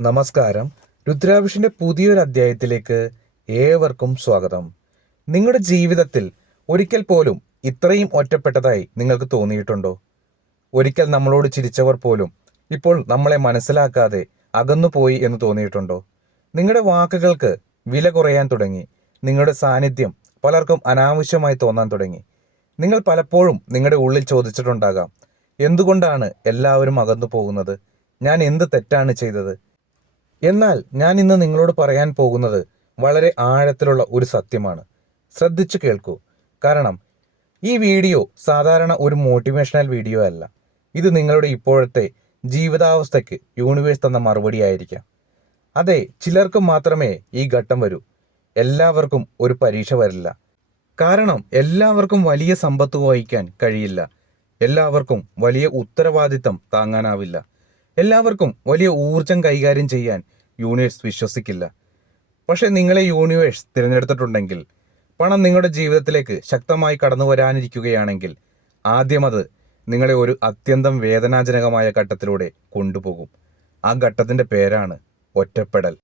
നമസ്കാരം. രുദ്രാഭിഷിന്റെ പുതിയൊരു അധ്യായത്തിലേക്ക് ഏവർക്കും സ്വാഗതം. നിങ്ങളുടെ ജീവിതത്തിൽ ഒരിക്കൽ പോലും ഇത്രയും ഒറ്റപ്പെട്ടതായി നിങ്ങൾക്ക് തോന്നിയിട്ടുണ്ടോ? ഒരിക്കൽ നമ്മളോട് ചിരിച്ചവർ പോലും ഇപ്പോൾ നമ്മളെ മനസ്സിലാക്കാതെ അകന്നുപോയി എന്ന് തോന്നിയിട്ടുണ്ടോ? നിങ്ങളുടെ വാക്കുകൾക്ക് വില കുറയാൻ തുടങ്ങി. നിങ്ങളുടെ സാന്നിധ്യം പലർക്കും അനാവശ്യമായി തോന്നാൻ തുടങ്ങി. നിങ്ങൾ പലപ്പോഴും നിങ്ങളുടെ ഉള്ളിൽ ചോദിച്ചിട്ടുണ്ടാകാം, എന്തുകൊണ്ടാണ് എല്ലാവരും അകന്നു പോകുന്നത്? ഞാൻ എന്ത് തെറ്റാണ് ചെയ്തത്? എന്നാൽ ഞാൻ ഇന്ന് നിങ്ങളോട് പറയാൻ പോകുന്നത് വളരെ ആഴത്തിലുള്ള ഒരു സത്യമാണ്. ശ്രദ്ധിച്ചു കേൾക്കൂ. കാരണം ഈ വീഡിയോ സാധാരണ ഒരു മോട്ടിവേഷണൽ വീഡിയോ അല്ല. ഇത് നിങ്ങളുടെ ഇപ്പോഴത്തെ ജീവിതാവസ്ഥയ്ക്ക് യൂണിവേഴ്സ് തന്ന മറുപടി ആയിരിക്കാം. അതെ, ചിലർക്ക് മാത്രമേ ഈ ഘട്ടം വരൂ. എല്ലാവർക്കും ഒരു പരീക്ഷ വരില്ല. കാരണം എല്ലാവർക്കും വലിയ സമ്പത്ത് വഹിക്കാൻ കഴിയില്ല. എല്ലാവർക്കും വലിയ ഉത്തരവാദിത്തം താങ്ങാനാവില്ല. എല്ലാവർക്കും വലിയ ഊർജം കൈകാര്യം ചെയ്യാൻ യൂണിവേഴ്സ് വിശ്വസിക്കില്ല. പക്ഷെ നിങ്ങളെ യൂണിവേഴ്സ് തിരഞ്ഞെടുത്തിട്ടുണ്ടെങ്കിൽ, പണം നിങ്ങളുടെ ജീവിതത്തിലേക്ക് ശക്തമായി കടന്നു വരാനിരിക്കുകയാണെങ്കിൽ, ആദ്യം അത് നിങ്ങളെ ഒരു അത്യന്തം വേദനാജനകമായ ഘട്ടത്തിലൂടെ കൊണ്ടുപോകും. ആ ഘട്ടത്തിന്റെ പേരാണ് ഒറ്റപ്പെടൽ.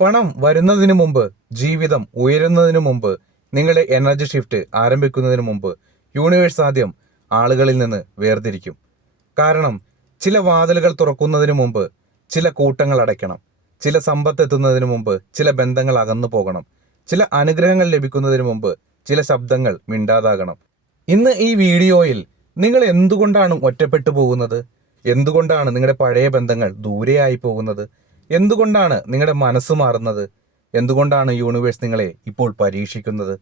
പണം വരുന്നതിന് മുമ്പ്, ജീവിതം ഉയരുന്നതിന് മുമ്പ്, നിങ്ങളുടെ എനർജി ഷിഫ്റ്റ് ആരംഭിക്കുന്നതിന് മുമ്പ് യൂണിവേഴ്സ് ആദ്യം ആളുകളിൽ നിന്ന് വേർതിരിക്കും. കാരണം ചില വാതിലുകൾ തുറക്കുന്നതിന് മുമ്പ് ചില കൂട്ടങ്ങൾ അടയ്ക്കണം. ചില സമ്പത്ത് എത്തുന്നതിന് മുമ്പ് ചില ബന്ധങ്ങൾ അകന്നു പോകണം. ചില അനുഗ്രഹങ്ങൾ ലഭിക്കുന്നതിന് മുമ്പ് ചില ശബ്ദങ്ങൾ മിണ്ടാതാകണം. ഇന്ന് ഈ വീഡിയോയിൽ നിങ്ങൾ എന്തുകൊണ്ടാണ് ഒറ്റപ്പെട്ടു പോകുന്നത്? എന്തുകൊണ്ടാണ് നിങ്ങളുടെ പഴയ ബന്ധങ്ങൾ ദൂരെയായി പോകുന്നത്? എന്തുകൊണ്ടാണ് നിങ്ങളുടെ മനസ്സ് മാറുന്നത്? എന്തുകൊണ്ടാണ് യൂണിവേഴ്സ് നിങ്ങളെ ഇപ്പോൾ പരീക്ഷിക്കുന്നത്?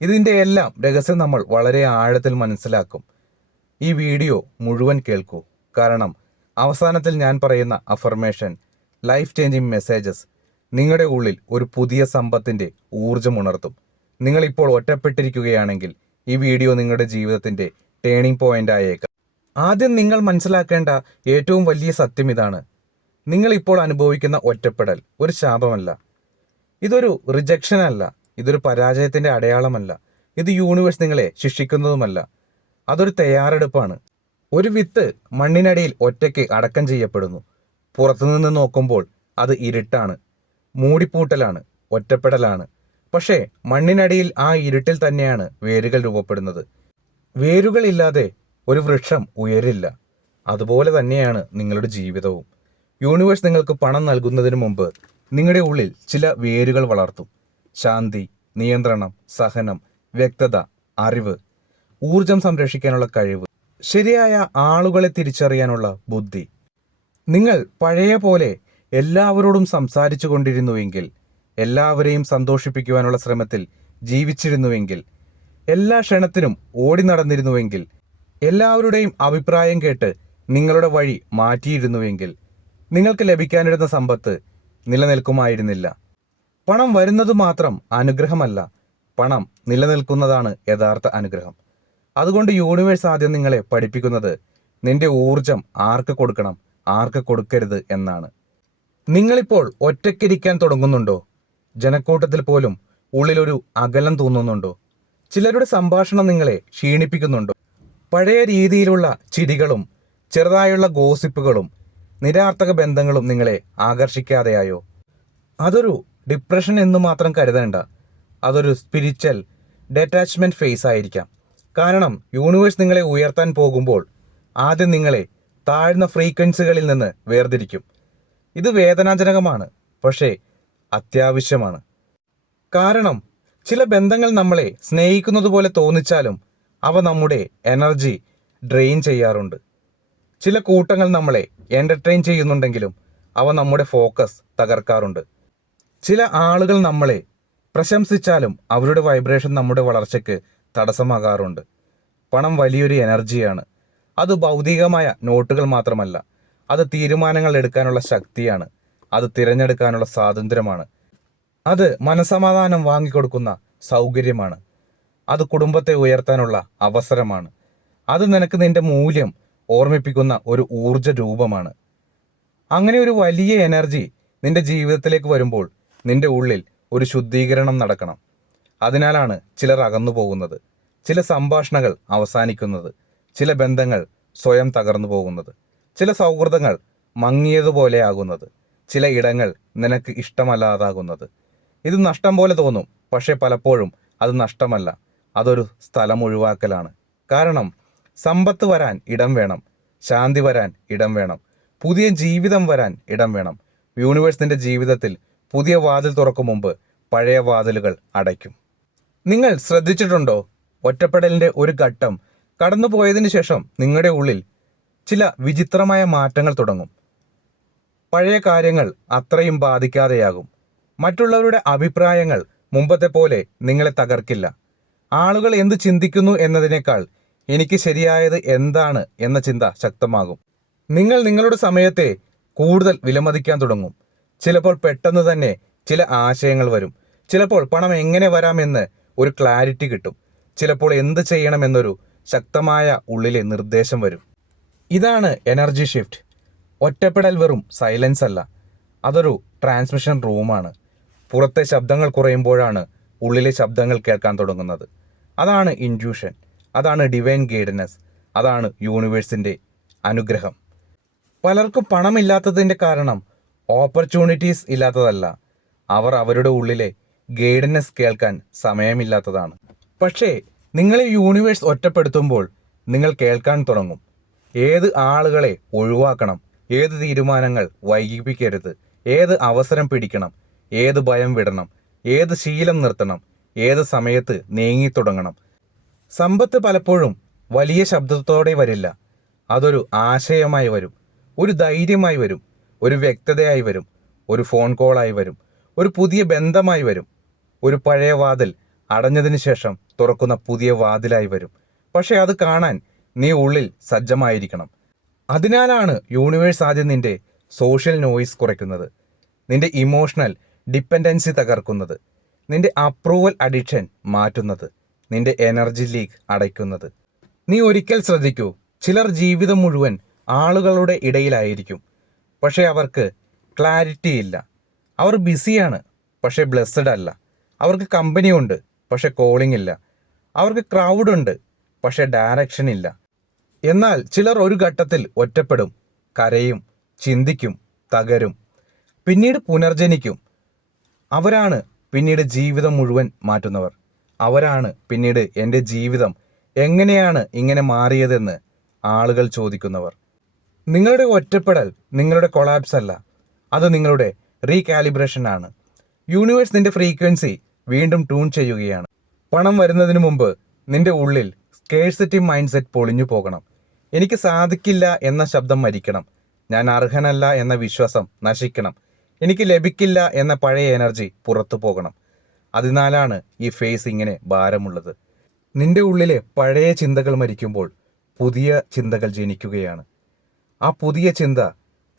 ഇതിൻ്റെ എല്ലാം രഹസ്യം നമ്മൾ വളരെ ആഴത്തിൽ മനസ്സിലാക്കും. ഈ വീഡിയോ മുഴുവൻ കേൾക്കൂ. കാരണം അവസാനത്തിൽ ഞാൻ പറയുന്ന അഫർമേഷൻ, ലൈഫ് ചേഞ്ചിങ് മെസ്സേജസ് നിങ്ങളുടെ ഉള്ളിൽ ഒരു പുതിയ സമ്പത്തിൻ്റെ ഊർജ്ജം ഉണർത്തും. നിങ്ങളിപ്പോൾ ഒറ്റപ്പെട്ടിരിക്കുകയാണെങ്കിൽ ഈ വീഡിയോ നിങ്ങളുടെ ജീവിതത്തിൻ്റെ ടേണിംഗ് പോയിന്റ് ആയേക്കാം. ആദ്യം നിങ്ങൾ മനസ്സിലാക്കേണ്ട ഏറ്റവും വലിയ സത്യം ഇതാണ്: നിങ്ങളിപ്പോൾ അനുഭവിക്കുന്ന ഒറ്റപ്പെടൽ ഒരു ശാപമല്ല. ഇതൊരു റിജക്ഷൻ അല്ല. ഇതൊരു പരാജയത്തിൻ്റെ അടയാളമല്ല. ഇത് യൂണിവേഴ്സ് നിങ്ങളെ ശിക്ഷിക്കുന്നതുമല്ല. അതൊരു തയ്യാറെടുപ്പാണ്. ഒരു വിത്ത് മണ്ണിനടിയിൽ ഒറ്റയ്ക്ക് അടക്കം ചെയ്യപ്പെടുന്നു. പുറത്തുനിന്ന് നോക്കുമ്പോൾ അത് ഇരുട്ടാണ്, മൂടിപ്പൂട്ടലാണ്, ഒറ്റപ്പെടലാണ്. പക്ഷേ മണ്ണിനടിയിൽ ആ ഇരുട്ടിൽ തന്നെയാണ് വേരുകൾ രൂപപ്പെടുന്നത്. വേരുകളില്ലാതെ ഒരു വൃക്ഷം ഉയരില്ല. അതുപോലെ തന്നെയാണ് നിങ്ങളുടെ ജീവിതവും. യൂണിവേഴ്സ് നിങ്ങൾക്ക് പണം നൽകുന്നതിന് മുമ്പ് നിങ്ങളുടെ ഉള്ളിൽ ചില വേരുകൾ വളർത്തും. ശാന്തി, നിയന്ത്രണം, സഹനം, വ്യക്തത, അറിവ്, ഊർജം സംരക്ഷിക്കാനുള്ള കഴിവ്, ശരിയായ ആളുകളെ തിരിച്ചറിയാനുള്ള ബുദ്ധി. നിങ്ങൾ പഴയ പോലെ എല്ലാവരോടും സംസാരിച്ചു കൊണ്ടിരുന്നുവെങ്കിൽ, എല്ലാവരെയും സന്തോഷിപ്പിക്കുവാനുള്ള ശ്രമത്തിൽ ജീവിച്ചിരുന്നുവെങ്കിൽ, എല്ലാ ക്ഷണത്തിനും ഓടി നടന്നിരുന്നുവെങ്കിൽ, എല്ലാവരുടെയും അഭിപ്രായം കേട്ട് നിങ്ങളുടെ വഴി മാറ്റിയിരുന്നുവെങ്കിൽ, നിങ്ങൾക്ക് ലഭിക്കാനിരുന്ന സമ്പത്ത് നിലനിൽക്കുമായിരുന്നില്ല. പണം വരുന്നത് മാത്രം അനുഗ്രഹമല്ല, പണം നിലനിൽക്കുന്നതാണ് യഥാർത്ഥ അനുഗ്രഹം. അതുകൊണ്ട് യൂണിവേഴ്സ് ആദ്യം നിങ്ങളെ പഠിപ്പിക്കുന്നത് നിന്റെ ഊർജം ആർക്ക് കൊടുക്കണം, ആർക്ക് കൊടുക്കരുത് എന്നാണ്. നിങ്ങളിപ്പോൾ ഒറ്റയ്ക്കിരിക്കാൻ തുടങ്ങുന്നുണ്ടോ? ജനക്കൂട്ടത്തിൽ പോലും ഉള്ളിലൊരു അകലം തോന്നുന്നുണ്ടോ? ചിലരുടെ സംഭാഷണം നിങ്ങളെ ക്ഷീണിപ്പിക്കുന്നുണ്ടോ? പഴയ രീതിയിലുള്ള ചിരികളും ചെറുതായുള്ള ഗോസിപ്പുകളും നിരാർത്ഥക ബന്ധങ്ങളും നിങ്ങളെ ആകർഷിക്കാതെയായോ? അതൊരു ഡിപ്രഷൻ എന്ന് മാത്രം കരുതേണ്ട. അതൊരു സ്പിരിച്വൽ ഡിറ്റാച്ച്മെന്റ് ഫേസ് ആയിരിക്കാം. കാരണം യൂണിവേഴ്സ് നിങ്ങളെ ഉയർത്താൻ പോകുമ്പോൾ ആദ്യം നിങ്ങളെ താഴ്ന്ന ഫ്രീക്വൻസികളിൽ നിന്ന് വേർതിരിക്കും. ഇത് വേദനാജനകമാണ്, പക്ഷേ അത്യാവശ്യമാണ്. കാരണം ചില ബന്ധങ്ങൾ നമ്മളെ സ്നേഹിക്കുന്നത് പോലെ തോന്നിച്ചാലും അവ നമ്മുടെ എനർജി ഡ്രെയിൻ ചെയ്യാറുണ്ട്. ചില കൂട്ടങ്ങൾ നമ്മളെ എൻ്റർടൈൻ ചെയ്യുന്നുണ്ടെങ്കിലും അവ നമ്മുടെ ഫോക്കസ് തകർക്കാറുണ്ട്. ചില ആളുകൾ നമ്മളെ പ്രശംസിച്ചാലും അവരുടെ വൈബ്രേഷൻ നമ്മുടെ വളർച്ചയ്ക്ക് തടസ്സമാകാറുണ്ട്. പണം വലിയൊരു എനർജിയാണ്. അത് ഭൗതികമായ നോട്ടുകൾ മാത്രമല്ല, അത് തീരുമാനങ്ങൾ എടുക്കാനുള്ള ശക്തിയാണ്. അത് തിരഞ്ഞെടുക്കാനുള്ള സ്വാതന്ത്ര്യമാണ്. അത് മനസമാധാനം വാങ്ങിക്കൊടുക്കുന്ന സൗകര്യമാണ്. അത് കുടുംബത്തെ ഉയർത്താനുള്ള അവസരമാണ്. അത് നിനക്ക് നിന്റെ മൂല്യം ഓർമ്മിപ്പിക്കുന്ന ഒരു ഊർജ രൂപമാണ്. അങ്ങനെ ഒരു വലിയ എനർജി നിന്റെ ജീവിതത്തിലേക്ക് വരുമ്പോൾ നിന്റെ ഉള്ളിൽ ഒരു ശുദ്ധീകരണം നടക്കണം. അതിനാലാണ് ചിലർ അകന്നു പോകുന്നത്, ചില സംഭാഷണങ്ങൾ അവസാനിക്കുന്നത്, ചില ബന്ധങ്ങൾ സ്വയം തകർന്നു പോകുന്നത്, ചില സൗഹൃദങ്ങൾ മങ്ങിയതുപോലെ ആകുന്നത്, ചില ഇടങ്ങൾ നിനക്ക് ഇഷ്ടമല്ലാതാകുന്നത്. ഇത് നഷ്ടം പോലെ തോന്നും, പക്ഷേ പലപ്പോഴും അത് നഷ്ടമല്ല, അതൊരു സ്ഥലം ഒഴിവാക്കലാണ്. കാരണം സമ്പത്ത് വരാൻ ഇടം വേണം, ശാന്തി വരാൻ ഇടം വേണം, പുതിയ ജീവിതം വരാൻ ഇടം വേണം. യൂണിവേഴ്സിൻ്റെ ജീവിതത്തിൽ പുതിയ വാതിൽ തുറക്കും മുമ്പ് പഴയ വാതിലുകൾ അടയ്ക്കും. നിങ്ങൾ ശ്രദ്ധിച്ചിട്ടുണ്ടോ, ഒറ്റപ്പെടലിൻ്റെ ഒരു ഘട്ടം കടന്നു പോയതിനു ശേഷം നിങ്ങളുടെ ഉള്ളിൽ ചില വിചിത്രമായ മാറ്റങ്ങൾ തുടങ്ങും. പഴയ കാര്യങ്ങൾ അത്രയും ബാധിക്കാതെയാകും. മറ്റുള്ളവരുടെ അഭിപ്രായങ്ങൾ മുമ്പത്തെ പോലെ നിങ്ങളെ തകർക്കില്ല. ആളുകൾ എന്ത് ചിന്തിക്കുന്നു എന്നതിനേക്കാൾ എനിക്ക് ശരിയായത് എന്താണ് എന്ന ചിന്ത ശക്തമാകും. നിങ്ങൾ നിങ്ങളുടെ സമയത്തെ കൂടുതൽ വിലമതിക്കാൻ തുടങ്ങും. ചിലപ്പോൾ പെട്ടെന്ന് തന്നെ ചില ആശയങ്ങൾ വരും. ചിലപ്പോൾ പണം എങ്ങനെ വരാമെന്ന് ഒരു ക്ലാരിറ്റി കിട്ടും. ചിലപ്പോൾ എന്ത് ചെയ്യണമെന്നൊരു ശക്തമായ ഉള്ളിലെ നിർദ്ദേശം വരും. ഇതാണ് എനർജി ഷിഫ്റ്റ്. ഒറ്റപ്പെടൽ വെറും സൈലൻസ് അല്ല, അതൊരു ട്രാൻസ്മിഷൻ റൂമാണ്. പുറത്തെ ശബ്ദങ്ങൾ കുറയുമ്പോഴാണ് ഉള്ളിലെ ശബ്ദങ്ങൾ കേൾക്കാൻ തുടങ്ങുന്നത്. അതാണ് ഇൻറ്റ്യൂഷൻ, അതാണ് ഡിവൈൻ ഗൈഡൻസ്, അതാണ് യൂണിവേഴ്സിൻ്റെ അനുഗ്രഹം. പലർക്കും പണമില്ലാത്തതിൻ്റെ കാരണം ഓപ്പർച്യൂണിറ്റീസ് ഇല്ലാത്തതല്ല, അവർ അവരുടെ ഉള്ളിലെ ഗൈഡൻസ് കേൾക്കാൻ സമയമില്ലാത്തതാണ്. പക്ഷേ നിങ്ങളെ യൂണിവേഴ്സ് ഒറ്റപ്പെടുത്തുമ്പോൾ നിങ്ങൾ കേൾക്കാൻ തുടങ്ങും. ഏത് ആളുകളെ ഒഴിവാക്കണം, ഏത് തീരുമാനങ്ങൾ വൈകിപ്പിക്കരുത്, ഏത് അവസരം പിടിക്കണം, ഏത് ഭയം വിടണം, ഏത് ശീലം നിർത്തണം, ഏത് സമയത്ത് നീങ്ങിത്തുടങ്ങണം. സമ്പത്ത് പലപ്പോഴും വലിയ ശബ്ദത്തോടെ വരില്ല, അതൊരു ആശയമായി വരും, ഒരു ധൈര്യമായി വരും, ഒരു വ്യക്തതയായി വരും, ഒരു ഫോൺ കോളായി വരും, ഒരു പുതിയ ബന്ധമായി വരും, ഒരു പഴയ വാതിൽ അടഞ്ഞതിന് ശേഷം തുറക്കുന്ന പുതിയ വാതിലായി വരും. പക്ഷേ അത് കാണാൻ നീ ഉള്ളിൽ സജ്ജമായിരിക്കണം. അതിനാലാണ് യൂണിവേഴ്സ് ആദ്യം നിന്റെ സോഷ്യൽ നോയിസ് കുറയ്ക്കുന്നത്, നിന്റെ ഇമോഷണൽ ഡിപ്പെൻഡൻസി തകർക്കുന്നത്, നിന്റെ അപ്രൂവൽ അഡിക്ഷൻ മാറ്റുന്നത്, നിന്റെ എനർജി ലീക്ക് അടയ്ക്കുന്നത്. നീ ഒരിക്കൽ ശ്രദ്ധിക്കൂ, ചിലർ ജീവിതം മുഴുവൻ ആളുകളുടെ ഇടയിലായിരിക്കും, പക്ഷേ അവർക്ക് ക്ലാരിറ്റി ഇല്ല. അവർ ബിസിയാണ്, പക്ഷേ ബ്ലെസ്സഡ് അല്ല. അവർക്ക് കമ്പനി ഉണ്ട്, പക്ഷേ കോളിംഗ് ഇല്ല. അവർക്ക് ക്രൗഡ് ഉണ്ട്, പക്ഷേ ഡയറക്ഷൻ ഇല്ല. എന്നാൽ ചിലർ ഒരു ഘട്ടത്തിൽ ഒറ്റപ്പെടും, കരയും, ചിന്തിക്കും, തകരും, പിന്നീട് പുനർജനിക്കും. അവരാണ് പിന്നീട് ജീവിതം മുഴുവൻ മാറ്റുന്നവർ. അവരാണ് പിന്നീട് എൻ്റെ ജീവിതം എങ്ങനെയാണ് ഇങ്ങനെ മാറിയതെന്ന് ആളുകൾ ചോദിക്കുന്നവർ. നിങ്ങളുടെ ഒറ്റപ്പെടൽ നിങ്ങളുടെ കൊളാപ്സ് അല്ല, അത് നിങ്ങളുടെ റീകാലിബ്രേഷൻ ആണ്. യൂണിവേഴ്സ് നിന്റെ ഫ്രീക്വൻസി വീണ്ടും ട്യൂൺ ചെയ്യുകയാണ്. പണം വരുന്നതിന് മുമ്പ് നിന്റെ ഉള്ളിൽ സ്കേഴ്സിറ്റി മൈൻഡ് സെറ്റ് പൊളിഞ്ഞു പോകണം. എനിക്ക് സാധിക്കില്ല എന്ന ശബ്ദം മരിക്കണം. ഞാൻ അർഹനല്ല എന്ന വിശ്വാസം നശിക്കണം. എനിക്ക് ലഭിക്കില്ല എന്ന പഴയ എനർജി പുറത്തു പോകണം. അതിനാലാണ് ഈ ഫേസ് ഇങ്ങനെ ഭാരമുള്ളത്. നിന്റെ ഉള്ളിലെ പഴയ ചിന്തകൾ മരിക്കുമ്പോൾ പുതിയ ചിന്തകൾ ജനിക്കുകയാണ്. ആ പുതിയ ചിന്ത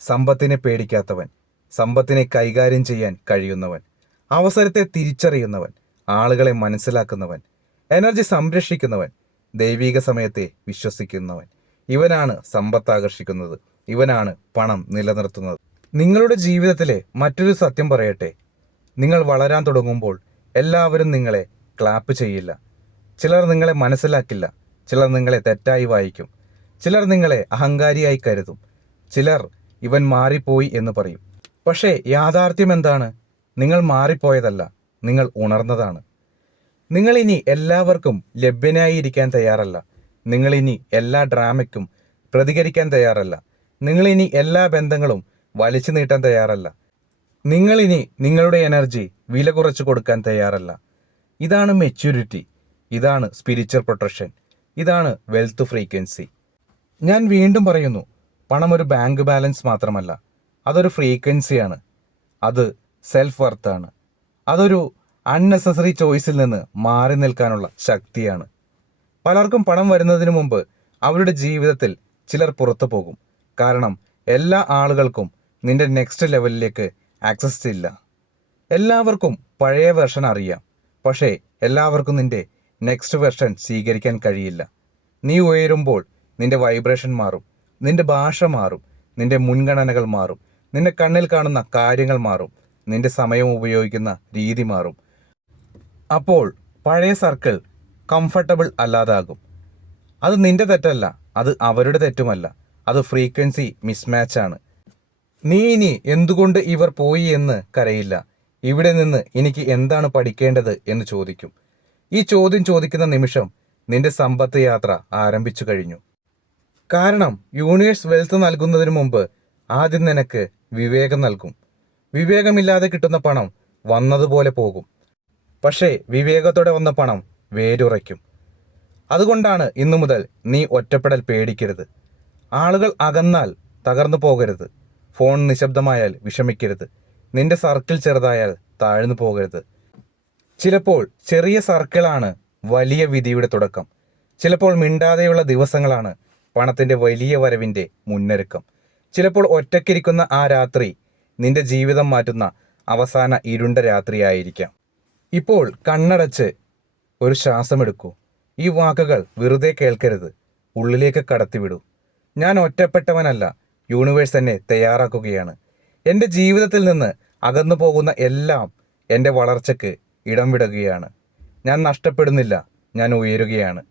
സമ്പത്തിനെ പേടിക്കാത്തവൻ, സമ്പത്തിനെ കൈകാര്യം ചെയ്യാൻ കഴിയുന്നവൻ, അവസരത്തെ തിരിച്ചറിയുന്നവൻ, ആളുകളെ മനസ്സിലാക്കുന്നവൻ, എനർജി സംരക്ഷിക്കുന്നവൻ, ദൈവിക സമയത്തെ വിശ്വസിക്കുന്നവൻ. ഇവനാണ് സമ്പത്ത് ആകർഷിക്കുന്നത്, ഇവനാണ് പണം നിലനിർത്തുന്നത്. നിങ്ങളുടെ ജീവിതത്തിലെ മറ്റൊരു സത്യം പറയട്ടെ, നിങ്ങൾ വളരാൻ തുടങ്ങുമ്പോൾ എല്ലാവരും നിങ്ങളെ ക്ലാപ്പ് ചെയ്യില്ല. ചിലർ നിങ്ങളെ മനസ്സിലാക്കില്ല, ചിലർ നിങ്ങളെ തെറ്റായി വായിക്കും, ചിലർ നിങ്ങളെ അഹങ്കാരിയായി കരുതും, ചിലർ ഇവൻ മാറിപ്പോയി എന്ന് പറയും. പക്ഷേ യാഥാർത്ഥ്യം എന്താണ്? നിങ്ങൾ മാറിപ്പോയതല്ല, നിങ്ങൾ ഉണർന്നതാണ്. നിങ്ങളിനി എല്ലാവർക്കും ലഭ്യനായി ഇരിക്കാൻ തയ്യാറല്ല. നിങ്ങളിനി എല്ലാ ഡ്രാമയ്ക്കും പ്രതികരിക്കാൻ തയ്യാറല്ല. നിങ്ങളിനി എല്ലാ ബന്ധങ്ങളും വലിച്ചു നീട്ടാൻ തയ്യാറല്ല. നിങ്ങളിനി നിങ്ങളുടെ എനർജി വില കുറച്ച് കൊടുക്കാൻ തയ്യാറല്ല. ഇതാണ് മെച്യൂരിറ്റി, ഇതാണ് സ്പിരിച്വൽ പ്രൊട്ടക്ഷൻ, ഇതാണ് വെൽത്ത് ഫ്രീക്വൻസി. ഞാൻ വീണ്ടും പറയുന്നു, പണം ഒരു ബാങ്ക് ബാലൻസ് മാത്രമല്ല, അതൊരു ഫ്രീക്വൻസിയാണ്, അത് സെൽഫ് വർത്താണ്, അതൊരു അൺനെസസറി ചോയ്സിൽ നിന്ന് മാറി നിൽക്കാനുള്ള ശക്തിയാണ്. പലർക്കും പണം വരുന്നതിന് മുമ്പ് അവരുടെ ജീവിതത്തിൽ ചിലർ പുറത്തു പോകും. കാരണം എല്ലാ ആളുകൾക്കും നിന്റെ നെക്സ്റ്റ് ലെവലിലേക്ക് ആക്സസ് ഇല്ല. എല്ലാവർക്കും പഴയ വെർഷൻ അറിയാം, പക്ഷേ എല്ലാവർക്കും നിന്റെ നെക്സ്റ്റ് വെർഷൻ സ്വീകരിക്കാൻ കഴിയില്ല. നീ ഉയരുമ്പോൾ നിന്റെ വൈബ്രേഷൻ മാറും, നിന്റെ ഭാഷ മാറും, നിന്റെ മുൻഗണനകൾ മാറും, നിന്റെ കണ്ണിൽ കാണുന്ന കാര്യങ്ങൾ മാറും, നിന്റെ സമയം ഉപയോഗിക്കുന്ന രീതി മാറും. അപ്പോൾ പഴയ സർക്കിൾ കംഫർട്ടബിൾ അല്ലാതാകും. അത് നിന്റെ തെറ്റല്ല, അത് അവരുടെ തെറ്റുമല്ല, അത് ഫ്രീക്വൻസി മിസ്മാച്ച് ആണ്. നീ ഇനി എന്തുകൊണ്ട് ഇവർ പോയി എന്ന് കരയില്ല. ഇവിടെ നിന്ന് എനിക്ക് എന്താണ് പഠിക്കേണ്ടത് എന്ന് ചോദിക്കും. ഈ ചോദ്യം ചോദിക്കുന്ന നിമിഷം നിന്റെ സമ്പത്ത് യാത്ര ആരംഭിച്ചു കഴിഞ്ഞു. കാരണം യൂണിവേഴ്സ് വെൽത്ത് നൽകുന്നതിന് മുമ്പ് ആദ്യം നിനക്ക് വിവേകം നൽകും. വിവേകമില്ലാതെ കിട്ടുന്ന പണം വന്നതുപോലെ പോകും. പക്ഷേ വിവേകത്തോടെ വന്ന പണം വേരുറയ്ക്കും. അതുകൊണ്ടാണ് ഇന്നു മുതൽ നീ ഒറ്റപ്പെടൽ പേടിക്കരുത്. ആളുകൾ അകന്നാൽ തകർന്നു പോകരുത്. ഫോൺ നിശബ്ദമായാൽ വിഷമിക്കരുത്. നിന്റെ സർക്കിൾ ചെറുതായാൽ താഴ്ന്നു പോകരുത്. ചിലപ്പോൾ ചെറിയ സർക്കിളാണ് വലിയ വിധിയുടെ തുടക്കം. ചിലപ്പോൾ മിണ്ടാതെയുള്ള ദിവസങ്ങളാണ് പണത്തിൻ്റെ വലിയ വരവിൻ്റെ മുന്നൊരുക്കം. ചിലപ്പോൾ ഒറ്റയ്ക്കിരിക്കുന്ന ആ രാത്രി നിന്റെ ജീവിതം മാറ്റുന്ന അവസാന ഇരുണ്ട രാത്രിയായിരിക്കാം. ഇപ്പോൾ കണ്ണടച്ച് ഒരു ശ്വാസമെടുക്കൂ. ഈ വാക്കുകൾ വെറുതെ കേൾക്കരുത്, ഉള്ളിലേക്ക് കടത്തിവിടൂ. ഞാൻ ഒറ്റപ്പെട്ടവനല്ല, യൂണിവേഴ്സ് എന്നെ തയ്യാറാക്കുകയാണ്. എൻ്റെ ജീവിതത്തിൽ നിന്ന് അകന്നു പോകുന്ന എല്ലാം എൻ്റെ വളർച്ചയ്ക്ക് ഇടം വിടുകയാണ്. ഞാൻ നഷ്ടപ്പെടുന്നില്ല, ഞാൻ ഉയരുകയാണ്.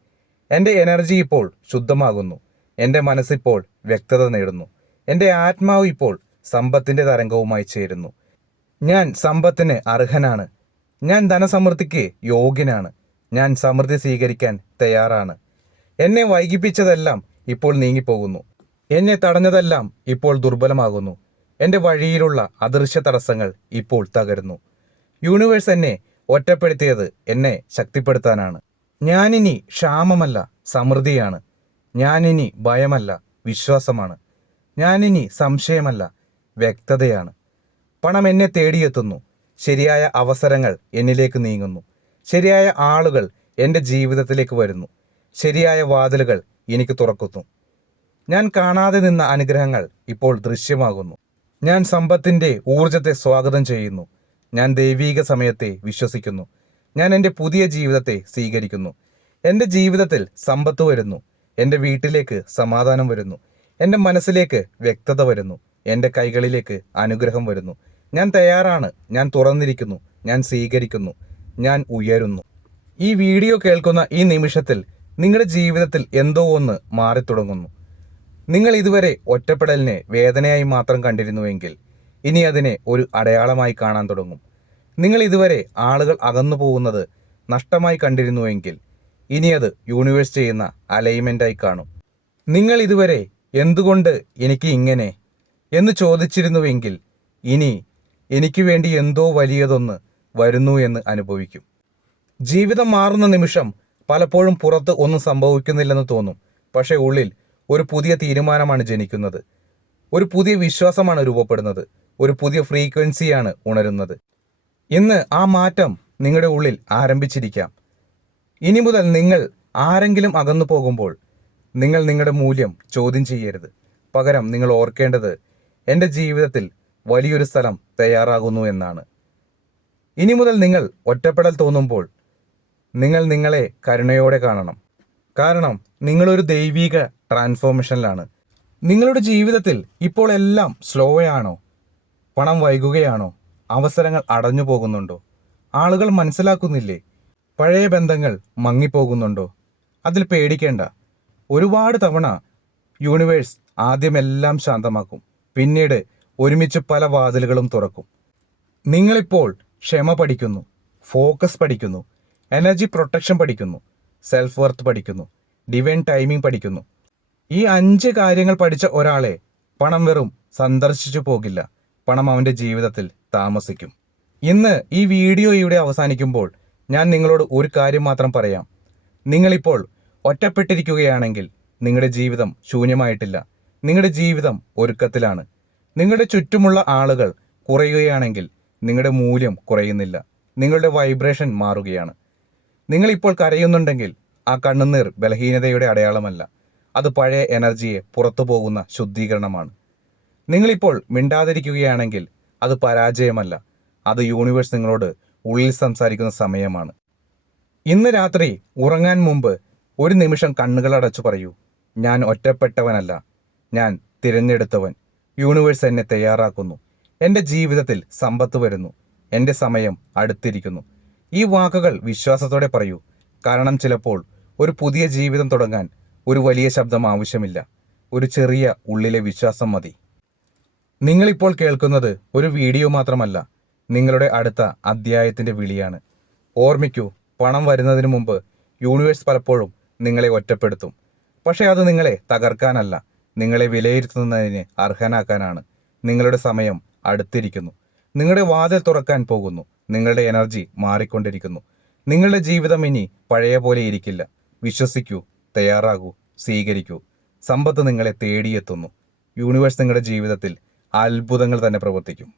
എൻ്റെ എനർജി ഇപ്പോൾ ശുദ്ധമാകുന്നു. എൻ്റെ മനസ്സിപ്പോൾ വ്യക്തത നേടുന്നു. എൻ്റെ ആത്മാവ് ഇപ്പോൾ സമ്പത്തിൻ്റെ തരംഗവുമായി ചേരുന്നു. ഞാൻ സമ്പത്തിന് അർഹനാണ്. ഞാൻ ധനസമൃദ്ധിക്ക് യോഗ്യനാണ്. ഞാൻ സമൃദ്ധി സ്വീകരിക്കാൻ തയ്യാറാണ്. എന്നെ വൈകിപ്പിച്ചതെല്ലാം ഇപ്പോൾ നീങ്ങിപ്പോകുന്നു. എന്നെ തടഞ്ഞതെല്ലാം ഇപ്പോൾ ദുർബലമാകുന്നു. എൻ്റെ വഴിയിലുള്ള അദൃശ്യ തടസ്സങ്ങൾ ഇപ്പോൾ തകരുന്നു. യൂണിവേഴ്സ് എന്നെ ഒറ്റപ്പെടുത്തിയത് എന്നെ ശക്തിപ്പെടുത്താനാണ്. ഞാനിനി ക്ഷാമമല്ല, സമൃദ്ധിയാണ്. ഞാനിനി ഭയമല്ല, വിശ്വാസമാണ്. ഞാനിനി സംശയമല്ല, വ്യക്തതയാണ്. പണം എന്നെ തേടിയെത്തുന്നു. ശരിയായ അവസരങ്ങൾ എന്നിലേക്ക് നീങ്ങുന്നു. ശരിയായ ആളുകൾ എൻ്റെ ജീവിതത്തിലേക്ക് വരുന്നു. ശരിയായ വാതിലുകൾ എനിക്ക് തുറക്കുന്നു. ഞാൻ കാണാതെ നിന്ന അനുഗ്രഹങ്ങൾ ഇപ്പോൾ ദൃശ്യമാകുന്നു. ഞാൻ സമ്പത്തിൻ്റെ ഊർജത്തെ സ്വാഗതം ചെയ്യുന്നു. ഞാൻ ദൈവീക സമയത്തെ വിശ്വസിക്കുന്നു. ഞാൻ എൻ്റെ പുതിയ ജീവിതത്തെ സ്വീകരിക്കുന്നു. എൻ്റെ ജീവിതത്തിൽ സമ്പത്ത് വരുന്നു. എൻ്റെ വീട്ടിലേക്ക് സമാധാനം വരുന്നു. എൻ്റെ മനസ്സിലേക്ക് വ്യക്തത വരുന്നു. എൻ്റെ കൈകളിലേക്ക് അനുഗ്രഹം വരുന്നു. ഞാൻ തയ്യാറാണ്. ഞാൻ തുറന്നിരിക്കുന്നു. ഞാൻ സ്വീകരിക്കുന്നു. ഞാൻ ഉയരുന്നു. ഈ വീഡിയോ കേൾക്കുന്ന ഈ നിമിഷത്തിൽ നിങ്ങളുടെ ജീവിതത്തിൽ എന്തോ ഒന്ന് മാറിത്തുടങ്ങുന്നു. നിങ്ങൾ ഇതുവരെ ഒറ്റപ്പെടലിനെ വേദനയായി മാത്രം കണ്ടിരുന്നുവെങ്കിൽ ഇനി അതിനെ ഒരു അടയാളമായി കാണാൻ തുടങ്ങും. നിങ്ങൾ ഇതുവരെ ആളുകൾ അകന്നു പോകുന്നത് നഷ്ടമായി കണ്ടിരുന്നുവെങ്കിൽ ഇനി അത് യൂണിവേഴ്സ് ചെയ്യുന്ന അലൈൻമെൻ്റായി കാണും. നിങ്ങൾ ഇതുവരെ എന്തുകൊണ്ട് എനിക്ക് ഇങ്ങനെ എന്ന് ചോദിച്ചിരുന്നുവെങ്കിൽ ഇനി എനിക്ക് വേണ്ടി എന്തോ വലിയതൊന്ന് വരുന്നു എന്ന് അനുഭവിക്കും. ജീവിതം മാറുന്ന നിമിഷം പലപ്പോഴും പുറത്ത് ഒന്നും സംഭവിക്കുന്നില്ലെന്ന് തോന്നും. പക്ഷേ ഉള്ളിൽ ഒരു പുതിയ തീരുമാനമാണ് ജനിക്കുന്നത്. ഒരു പുതിയ വിശ്വാസമാണ് രൂപപ്പെടുന്നത്. ഒരു പുതിയ ഫ്രീക്വൻസിയാണ് ഉണരുന്നത്. ഇന്ന് ആ മാറ്റം നിങ്ങളുടെ ഉള്ളിൽ ആരംഭിച്ചിരിക്കാം. ഇനി മുതൽ നിങ്ങൾ ആരെങ്കിലും അകന്നു പോകുമ്പോൾ നിങ്ങൾ നിങ്ങളുടെ മൂല്യം ചോദ്യം ചെയ്യരുത്. പകരം നിങ്ങൾ ഓർക്കേണ്ടത് എൻ്റെ ജീവിതത്തിൽ വലിയൊരു സ്ഥലം തയ്യാറാകുന്നു എന്നാണ്. ഇനി മുതൽ നിങ്ങൾ ഒറ്റപ്പെടൽ തോന്നുമ്പോൾ നിങ്ങൾ നിങ്ങളെ കരുണയോടെ കാണണം. കാരണം നിങ്ങളൊരു ദൈവിക ട്രാൻസ്ഫോർമേഷനിലാണ്. നിങ്ങളുടെ ജീവിതത്തിൽ ഇപ്പോൾ എല്ലാം സ്ലോയാണോ? പണം വൈകുകയാണോ? അവസരങ്ങൾ അടഞ്ഞു പോകുന്നുണ്ടോ? ആളുകൾ മനസ്സിലാക്കുന്നില്ലേ? പഴയ ബന്ധങ്ങൾ മങ്ങിപ്പോകുന്നുണ്ടോ? അതിൽ പേടിക്കേണ്ട. ഒരുപാട് തവണ യൂണിവേഴ്സ് ആദ്യമെല്ലാം ശാന്തമാക്കും. പിന്നീട് ഒരുമിച്ച് പല വാതിലുകളും തുറക്കും. നിങ്ങളിപ്പോൾ ക്ഷമ പഠിക്കുന്നു, ഫോക്കസ് പഠിക്കുന്നു, എനർജി പ്രൊട്ടക്ഷൻ പഠിക്കുന്നു, സെൽഫ് വർത്ത് പഠിക്കുന്നു, ഡിവൈൻ ടൈമിംഗ് പഠിക്കുന്നു. ഈ 5 കാര്യങ്ങൾ പഠിച്ച ഒരാളെ പണം വെറും സന്ദർശിച്ചു പോകില്ല. പണം അവൻ്റെ ജീവിതത്തിൽ താമസിക്കും. ഇന്ന് ഈ വീഡിയോ ഇവിടെ അവസാനിക്കുമ്പോൾ ഞാൻ നിങ്ങളോട് ഒരു കാര്യം മാത്രം പറയാം. നിങ്ങളിപ്പോൾ ഒറ്റപ്പെട്ടിരിക്കുകയാണെങ്കിൽ നിങ്ങളുടെ ജീവിതം ശൂന്യമായിട്ടില്ല. നിങ്ങളുടെ ജീവിതം ഒരുക്കത്തിലാണ്. നിങ്ങളുടെ ചുറ്റുമുള്ള ആളുകൾ കുറയുകയാണെങ്കിൽ നിങ്ങളുടെ മൂല്യം കുറയുന്നില്ല. നിങ്ങളുടെ വൈബ്രേഷൻ മാറുകയാണ്. നിങ്ങളിപ്പോൾ കരയുന്നുണ്ടെങ്കിൽ ആ കണ്ണുനീർ ബലഹീനതയുടെ അടയാളമല്ല. അത് പഴയ എനർജിയെ പുറത്തു പോകുന്ന ശുദ്ധീകരണമാണ്. നിങ്ങളിപ്പോൾ മിണ്ടാതിരിക്കുകയാണെങ്കിൽ അത് പരാജയമല്ല. അത് യൂണിവേഴ്സ് നിങ്ങളോട് ഉള്ളിൽ സംസാരിക്കുന്ന സമയമാണ്. ഇന്ന് രാത്രി ഉറങ്ങാൻ മുമ്പ് ഒരു നിമിഷം കണ്ണുകളടച്ചു പറയൂ, ഞാൻ ഒറ്റപ്പെട്ടവനല്ല, ഞാൻ തിരഞ്ഞെടുത്തവൻ. യൂണിവേഴ്സ് എന്നെ തയ്യാറാക്കുന്നു. എൻ്റെ ജീവിതത്തിൽ സമ്പത്ത് വരുന്നു. എൻ്റെ സമയം അടുത്തിരിക്കുന്നു. ഈ വാക്കുകൾ വിശ്വാസത്തോടെ പറയൂ. കാരണം ചിലപ്പോൾ ഒരു പുതിയ ജീവിതം തുടങ്ങാൻ ഒരു വലിയ ശബ്ദം ആവശ്യമില്ല. ഒരു ചെറിയ ഉള്ളിലെ വിശ്വാസം മതി. നിങ്ങളിപ്പോൾ കേൾക്കുന്നത് ഒരു വീഡിയോ മാത്രമല്ല, നിങ്ങളുടെ അടുത്ത അധ്യായത്തിന്റെ വിളിയാണ്. ഓർമ്മിക്കൂ, പണം വരുന്നതിന് മുമ്പ് യൂണിവേഴ്സ് പലപ്പോഴും നിങ്ങളെ ഒറ്റപ്പെടുത്തും. പക്ഷേ അത് നിങ്ങളെ തകർക്കാനല്ല, നിങ്ങളെ വിലയിരുത്തുന്നതിന് അർഹനാക്കാനാണ്. നിങ്ങളുടെ സമയം അടുത്തിരിക്കുന്നു. നിങ്ങളുടെ വാതിൽ തുറക്കാൻ പോകുന്നു. നിങ്ങളുടെ എനർജി മാറിക്കൊണ്ടിരിക്കുന്നു. നിങ്ങളുടെ ജീവിതം ഇനി പഴയ പോലെ ഇരിക്കില്ല. വിശ്വസിക്കൂ, തയ്യാറാകൂ, സ്വീകരിക്കൂ. സമ്പത്ത് നിങ്ങളെ തേടിയെത്തുന്നു. യൂണിവേഴ്സ് നിങ്ങളുടെ ജീവിതത്തിൽ അത്ഭുതങ്ങൾ തന്നെ പ്രവർത്തിക്കും.